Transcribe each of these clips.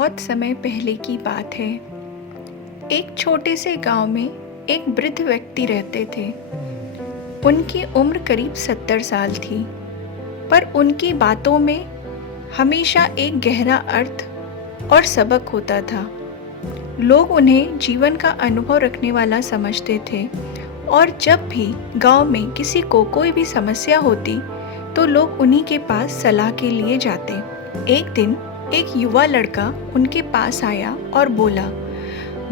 बहुत समय पहले की बात है। एक छोटे से गांव में एक वृद्ध व्यक्ति रहते थे। उनकी उम्र करीब 70 साल थी, पर उनकी बातों में हमेशा एक गहरा अर्थ और सबक होता था। लोग उन्हें जीवन का अनुभव रखने वाला समझते थे और जब भी गांव में किसी को कोई भी समस्या होती तो लोग उन्हीं के पास सलाह के लिए जाते। एक दिन एक युवा लड़का उनके पास आया और बोला,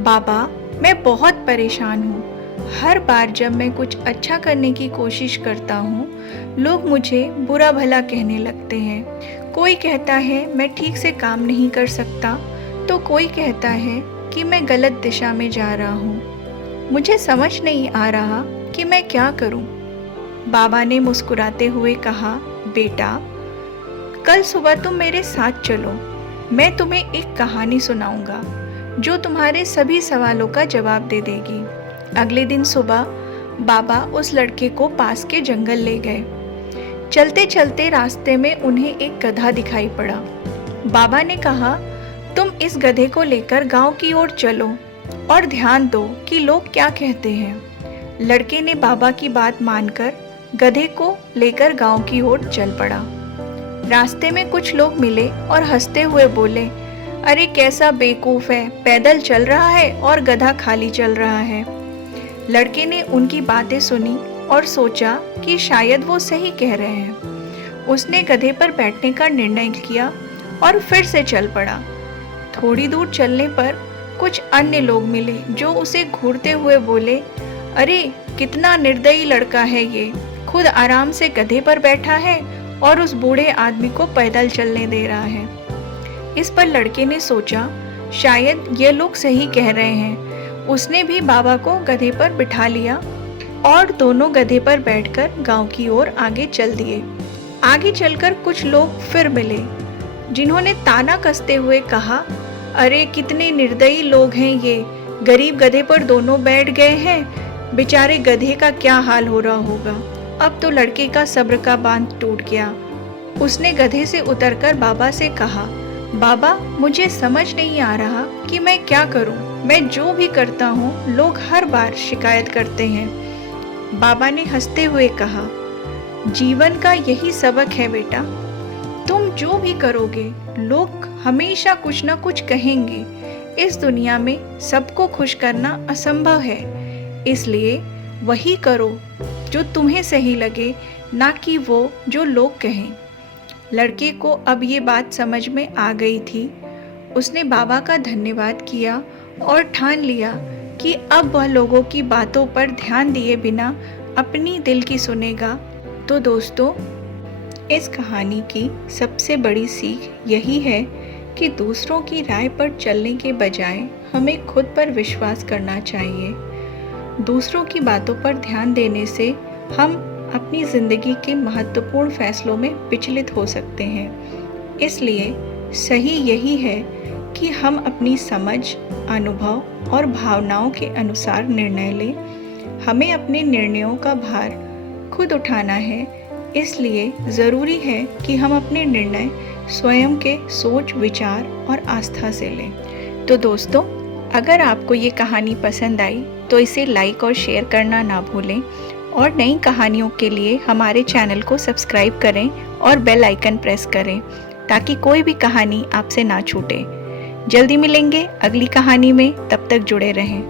बाबा, मैं बहुत परेशान हूँ। हर बार जब मैं कुछ अच्छा करने की कोशिश करता हूँ, लोग मुझे बुरा भला कहने लगते हैं। कोई कहता है मैं ठीक से काम नहीं कर सकता, तो कोई कहता है कि मैं गलत दिशा में जा रहा हूँ। मुझे समझ नहीं आ रहा कि मैं क्या करूँ। बाबा ने मुस्कुराते हुए कहा, बेटा, कल सुबह तुम मेरे साथ चलो। मैं तुम्हें एक कहानी सुनाऊंगा जो तुम्हारे सभी सवालों का जवाब दे देगी। अगले दिन सुबह बाबा उस लड़के को पास के जंगल ले गए। चलते चलते रास्ते में उन्हें एक गधा दिखाई पड़ा। बाबा ने कहा, तुम इस गधे को लेकर गांव की ओर चलो और ध्यान दो कि लोग क्या कहते हैं। लड़के ने बाबा की बात मानकर गधे को लेकर गांव की ओर चल पड़ा। रास्ते में कुछ लोग मिले और हंसते हुए बोले, अरे कैसा बेवकूफ है, पैदल चल रहा है और गधा खाली चल रहा है। लड़के ने उनकी बातें सुनी और सोचा कि शायद वो सही कह रहे हैं। उसने गधे पर बैठने का निर्णय किया और फिर से चल पड़ा। थोड़ी दूर चलने पर कुछ अन्य लोग मिले जो उसे घूरते हुए बोले, अरे कितना निर्दयी लड़का है ये, खुद आराम से गधे पर बैठा है और उस बूढ़े आदमी को पैदल चलने दे रहा है। इस पर लड़के ने सोचा, शायद ये लोग सही कह रहे हैं। उसने भी बाबा को गधे पर बिठा लिया और दोनों गधे पर बैठकर गांव की ओर आगे चल दिए। आगे चलकर कुछ लोग फिर मिले जिन्होंने ताना कसते हुए कहा, अरे कितने निर्दयी लोग हैं ये, गरीब गधे पर दोनों बैठ गए हैं, बेचारे गधे का क्या हाल हो रहा होगा। अब तो लड़के का सब्र का बांध टूट गया। उसने गधे से उतरकर बाबा से कहा, बाबा, मुझे समझ नहीं आ रहा कि मैं क्या करूं। मैं जो भी करता हूं, लोग हर बार शिकायत करते हैं। बाबा ने हंसते हुए कहा, जीवन का यही सबक है बेटा। तुम जो भी करोगे, लोग हमेशा कुछ ना कुछ कहेंगे। इस दुनिया में सबको खुश करना असंभव है, इसलिए वही करो जो तुम्हें सही लगे, ना कि वो जो लोग कहें। लड़के को अब ये बात समझ में आ गई थी। उसने बाबा का धन्यवाद किया और ठान लिया कि अब वह लोगों की बातों पर ध्यान दिए बिना अपनी दिल की सुनेगा। तो दोस्तों, इस कहानी की सबसे बड़ी सीख यही है कि दूसरों की राय पर चलने के बजाय हमें खुद पर विश्वास करना चाहिए। दूसरों की बातों पर ध्यान देने से हम अपनी ज़िंदगी के महत्वपूर्ण फैसलों में विचलित हो सकते हैं। इसलिए सही यही है कि हम अपनी समझ, अनुभव और भावनाओं के अनुसार निर्णय लें। हमें अपने निर्णयों का भार खुद उठाना है, इसलिए ज़रूरी है कि हम अपने निर्णय स्वयं के सोच, विचार और आस्था से लें। तो दोस्तों, अगर आपको ये कहानी पसंद आई तो इसे लाइक और शेयर करना ना भूलें और नई कहानियों के लिए हमारे चैनल को सब्सक्राइब करें और बेल आइकन प्रेस करें ताकि कोई भी कहानी आपसे ना छूटे। जल्दी मिलेंगे अगली कहानी में, तब तक जुड़े रहें।